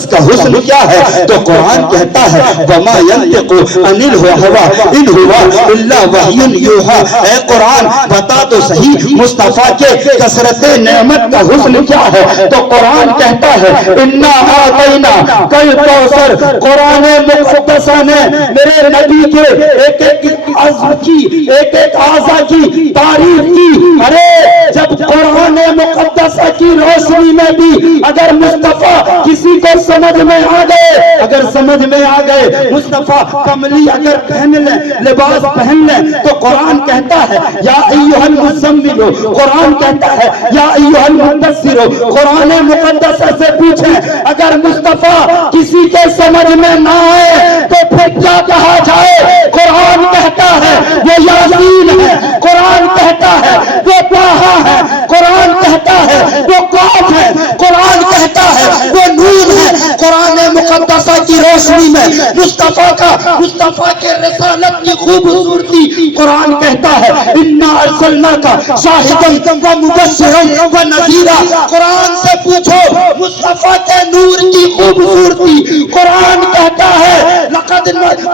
مقدس کا حسن کیا ہے؟ تو قرآن کہتا ہے وَمَا يَنْطِقُ عَنِ الْهَوَىٰ إِنْ هُوَ إِلَّا وَحْيٌ يُوحَىٰ۔ اے قرآن بتا تو صحیح مصطفیٰ کے کثرت نعمت کا حسن کیا ہے؟ تو قرآن کہتا ہے اِنَّا آتَيْنَا کَالْکَوْثَر۔ قرآن مقدسہ نے میرے نبی کے ایک ایک عزم کی، ایک ایک اعضا کی تعریف کی۔ ارے جب قرآن مقدسہ کی روشنی میں بھی اگر مصطفیٰ کسی کو سمجھ میں آ گئے، اگر سمجھ میں آ گئے مصطفیٰ کملی اگر پہن لیں، لباس پہن لیں، تو قرآن کہتا ہے یا ایھا المزمل، قرآن کہتا ہے یا ایھا المدثر۔ قرآن مقدسہ سے پوچھیں اگر مصطفیٰ کسی کے سمجھ میں نہ آئے تو پھر کیا کہا جائے؟ قرآن کہتا ہے وہ یاسین ہے، قرآن کہتا ہے وہ طٰہٰ ہے، قرآن کہتا ہے وہ قاف ہے، قرآن کہتا ہے وہ نور ہے۔ قرآن مقدسہ کی روشنی میں مصطفیٰ کے رسالت کی خوبصورتی قرآن کہتا ہے اِنَّا أَرْسَلْنَاكَ شَاهِدًا وَمُبَشِّرًا وَنَذِيرًا۔ قرآن سے پوچھو مصطفیٰ کے نور کی خوبصورتی قرآن کہتا ہے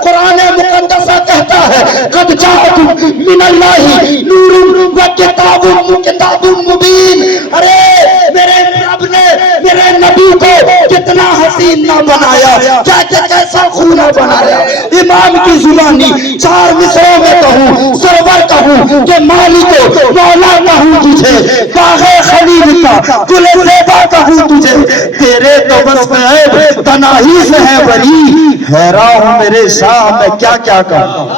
قرآن مقدسہ کہتا ہے قَدْ جَاءَكُم مِّنَ اللَّهِ نُورٌ وَكِتَابٌ مُّبِينٌ۔ ارے میرے رب نے میرے نبی کو کتنا حسین نہ بنایا، کیسا خونا بنایا۔ امام کی زبانی چار مصروں میں کہوں، سرور کہوں کہ مالک مولا کہوں تجھے، باغ خلیل کا گل زیبا کہوں تجھے، تیرے تو بس عیب تناہی سے ہے بری، حیران ہوں میرے شاہ میں کیا کیا کہوں،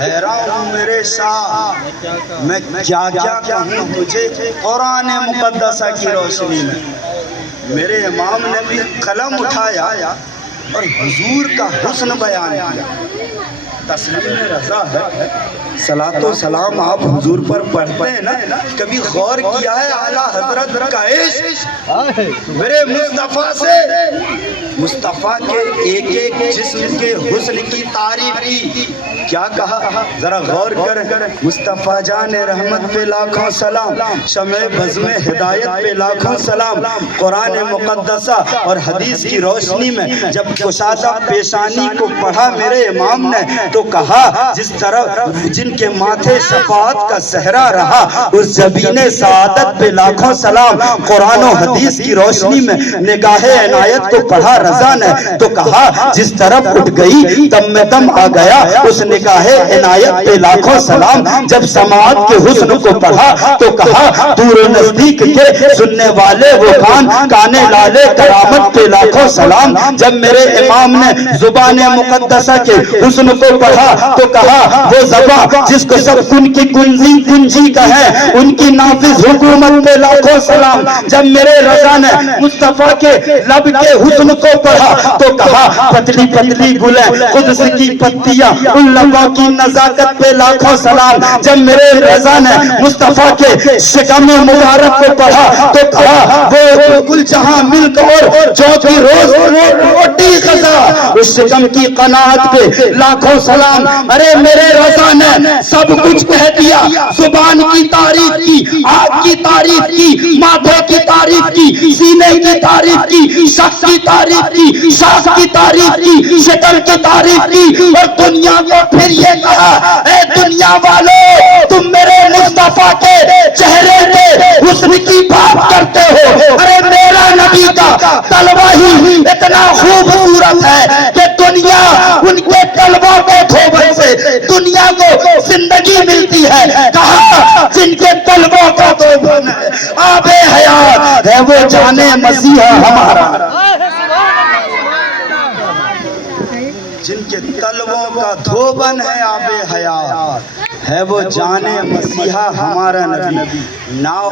حیران ہوں میرے شاہ میں کیا کیا کہوں تجھے۔ قرآن مقدسہ کی روشنی میں میرے امام نے بھی قلم اٹھایا اور حضور کا حسن بیان کیا۔ تسلیم رضا ہے، صلاۃ و سلام آپ حضور پر پڑھتے ہیں نا، کبھی غور کیا ہے اعلیٰ حضرت کا عشق میرے مصطفیٰ سے؟ مصطفیٰ کے ایک ایک جسم کے حسن کی تعریف کی، کیا کہا ذرا غور کر۔ مصطفیٰ جان رحمت پہ لاکھوں سلام، شمع بزم ہدایت پہ لاکھوں سلام۔ قرآن مقدسہ اور حدیث کی روشنی میں جب کشادہ پیشانی کو پڑھا میرے امام نے تو کہا جس طرح جن کے ماتھے شفاعت کا صحرا رہا اس جبین سعادت پہ لاکھوں سلام۔ قرآن و حدیث کی روشنی میں نگاہ عنایت کو پڑھا رضا نے تو کہا جس طرف اٹھ گئی دم میں دم آ گیا اس نگاہ عنایت پہ لاکھوں سلام۔ جب سماعت کے حسن کو پڑھا تو کہا دور و نزدیک کے سننے والے وہ کانے لالے کرامت پہ لاکھوں سلام۔ جب میرے امام نے زبان مقدسہ کے حسن کو پڑھا تو کہا وہ زبان جس کو سب کن کی کنجی کہیں ان کی نافذ حکومت پہ لاکھوں سلام۔ جب میرے رضا نے مصطفیٰ کے لب کے حسن کو پڑھا تو کہا پتلی پتلی گلیں قدس کی پتیاں ان لبوں کی نزاکت پہ لاکھوں سلام۔ جب میرے رضا نے مصطفیٰ کے شکم مبارک کو پڑھا تو کہا وہ گل جہاں ملک اور جو کی روز روٹی غذا اس شکم کی قناعت پہ لاکھوں سلام۔ ارے میرے رضا نے سب کچھ کہہ دیا، زبان کی تعریف کی، آنکھ کی تعریف کی، ماتھے کی تعریف کی، سینے کی تعریف کی، شخص کی تعریف کی، شاخ کی تعریف کی، شکل کی تعریف کی، اور دنیا کو پھر یہ کہا اے دنیا والو تم میرے مصطفیٰ کے چہرے کے حسن کی بات کرتے ہو۔ ارے میرا نبی کا طلبہ ہی اتنا خوبصورت ہے کہ دنیا ان کے طلبہ کے دھوبن سے دنیا کو زندگی ملتی ہے۔ کہا جن کے طلبہ کا دھوبن ہے آب حیات ہے وہ جانے مسیحا ہمارا، جن کے طلبوں کا دھوبن ہے آب حیات ہے وہ جانے مسیحا ہمارا نبی۔ ناؤ